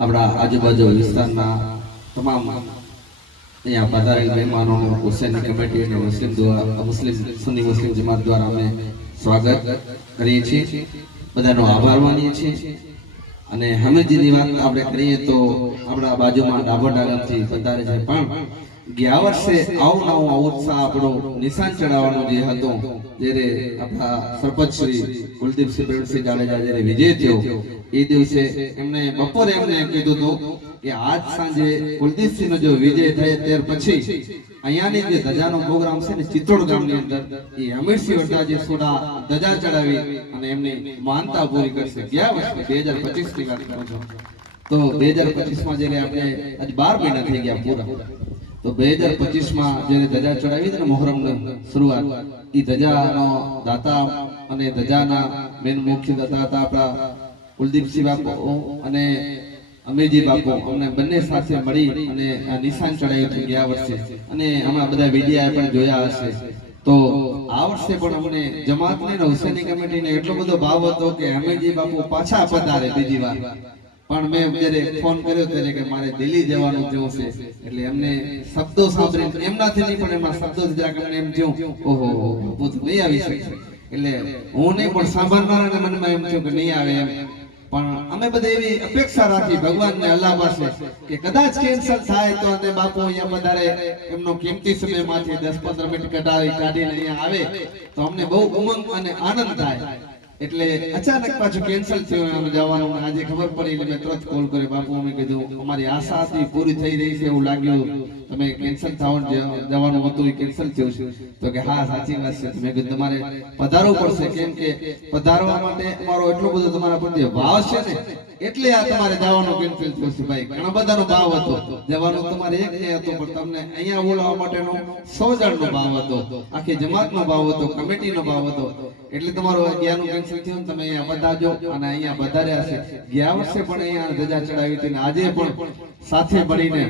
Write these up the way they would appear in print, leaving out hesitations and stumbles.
આપણા આજુબાજુ વિસ્તારના તમામ અહીંયા પધારેલ મહેમાનોનું હુસૈની કમિટી અને મુસ્લિમ સુન્ની મુસ્લિમ જમાત દ્વારા અમે સ્વાગત કરીએ છીએ, બધાનો આભાર માનીએ છીએ। અને હમેજીની વાત આપણે કરીએ તો આપણા બાજુમાં ડાભોડા ગામથી પધારે છે, પણ ગયા વર્ષે નવો ઉત્સાહ આપણો નિશાન ચડાવવાનો જે હતો, જ્યારે આપણા સરપંચ શ્રી કુલદીપસિંહ પ્રેમસિંહ જાડેજા જ્યારે વિજય થયો એ દિવસે એમને બપોરે એમને કીધું હતું કે આજ સાંજે કુલદીપસિંહનો જો વિજય થાય ત્યાર પછી અહીંયાની જે ધજાનો પ્રોગ્રામ છે ને ચિત્તોડ ગામની અંદર એ હમીરસિંહ વરદાજી સોડા ધજા ચડાવી અને એમની માનતા પૂરી કરશે। ગયા વર્ષે 2025 ની વાત કરું છું, તો 2025 માં જ્યારે આપણે આજ 12 મહિના થઈ ગયા પૂરા, તો 2025 માં જ્યારે ધજા ચડાવી હતી ને મોહરમની શરૂઆત, એ ધજાનો દાતા અને ધજાના મેન મુખ્ય દાતા હતા આપણા કુલદીપસિંહ બાપુ અને અમેજી બાપુ, અમને બંને સાથે મળી અને આ નિશાન ચડાવ્યું હતું ગયા વર્ષે, અને હમણાં બધા વિડીયા પણ જોયા હશે। તો આ વર્ષે પણ અમને જમાતને ને હુસૈની કમિટીને એટલો બધો ભાવ હતો કે અમેજી બાપુ પાછા પધારે બીજી વાર, પણ મેં જ્યારે ફોન કર્યો ત્યારે કે મારે દિલ્હી જવાનું થયું છે, એટલે એમને શબ્દો સાંભળીને એમનાથી નહીં પણ એમાં શબ્દો જરાક અમને એમ થયું ઓહો બાપુ તો નહીં આવી શકે, એટલે હું નહીં પણ સાંભળનારાને મનમાં એમ થયું કે નહીં આવે એમ, પણ અમે બધા એવી અપેક્ષા રાખી ભગવાનને અલ્લાહ પાસે કે કદાચ કેન્સલ થાય તો અને બાપુ અહીંયા પધારે, એમનો કિંમતી સમયમાંથી 10-15 મિનિટ કાઢીને અહીંયા આવે તો અમને બહુ ઉમંગ અને આનંદ થાય। એટલે અચાનક પાછું કેન્સલ થયું અમે જવાનું, આજે ખબર પડી એટલે મેં તરત કોલ કર્યો, બાપુ અમે કીધું અમારી આશા હતી પૂરી થઈ રહી છે એવું લાગ્યું, તમે કેન્સલ જવાનું હતું એ કેન્સલ થયું છે, તો કે હા સાચી વાત છે, મેં કીધું તમારે પધારવું પડશે, કેમ કે પધારવા માટે અમારો એટલો બધો તમારા પ્રત્યે ભાવ છે ને એટલે આ તમારે જવાનું કેન્સલ થયું છે ભાઈ। ઘણા બધાનો ભાવ હતો, જવાનું તમારે એક નહીં હતું, પણ તમને અહીંયા બોલાવવા માટેનો 100 જણનો ભાવ હતો, આખી જમાતનો ભાવ હતો, કમિટીનો ભાવ હતો, એટલે તમારો ગયાનું કેન્સલ થયું, તમે અહીંયા પધારજો અને અહીંયા પધાર્યા છે। ગયા વર્ષે પણ અહીંયા ધજા ચડાવી હતી, આજે પણ સાથે મળીને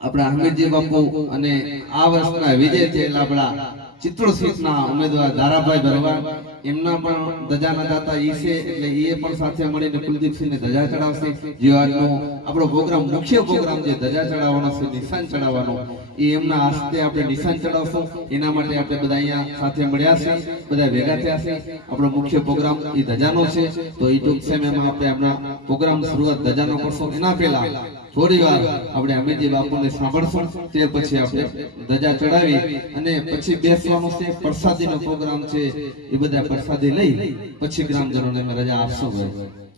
આપણા હમીરજી બાપુ અને આ વર્ષના વિજય થયેલા આપણા ચિત્તોડ સીટના ઉમેદવાર ધારાભાઈ ભરવાડ, એમના પણ ધજાના દાતા ઈ છે, એટલે એ પણ સાથે મળીને કુલદીપસિંહને ધજા ચડાવશે। જે આજનો આપણો પ્રોગ્રામ મુખ્ય પ્રોગ્રામ જે ધજા ચડાવવાનો છે, નિશાન ચડાવવાનો, એ એમના હસ્તે આપણે નિશાન ચડાવશું, એના માટે આપણે બધા અહીંયા સાથે મળ્યા છે, બધા ભેગા થયા છે। આપણો મુખ્ય પ્રોગ્રામ એ ધજાનો છે, તો એ ટૂંક સમયમાં આપણે આપણા પ્રોગ્રામ શરૂઆત ધજાનો કરશું। એના પહેલા થોડી વાર આપણે અમેજી બાપુને સાંભળશું, તે પછી આપણે ધજા ચડાવી અને પછી બેસવાનું છે, પ્રસાદીનો પ્રોગ્રામ છે, એ બધા પ્રસાદી લઈ પછી ગ્રામજનોને રજા આપશું ભાઈ।